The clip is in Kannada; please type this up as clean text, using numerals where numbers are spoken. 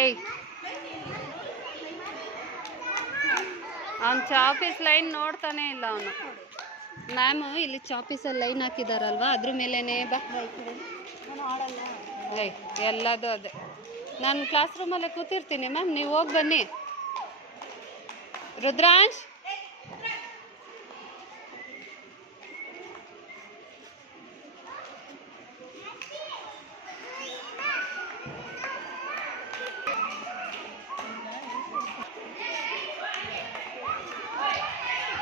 ಏಯ್ ಅವ್ನು ಚಾಪೀಸ್ ಲೈನ್ ನೋಡ್ತಾನೆ ಇಲ್ಲ ಅವನು. ಮ್ಯಾಮು ಇಲ್ಲಿ ಚಾಪೀಸಲ್ಲಿ ಲೈನ್ ಹಾಕಿದಾರಲ್ವಾ, ಅದ್ರ ಮೇಲೇನೆ ಬಾ. ಏಯ್ ಎಲ್ಲದು ಅದೇ. ನಾನು ಕ್ಲಾಸ್ ರೂಮಲ್ಲೇ ಕೂತಿರ್ತೀನಿ ಮ್ಯಾಮ್, ನೀವು ಹೋಗಿ ಬನ್ನಿ. ರುದ್ರಾಂಶ್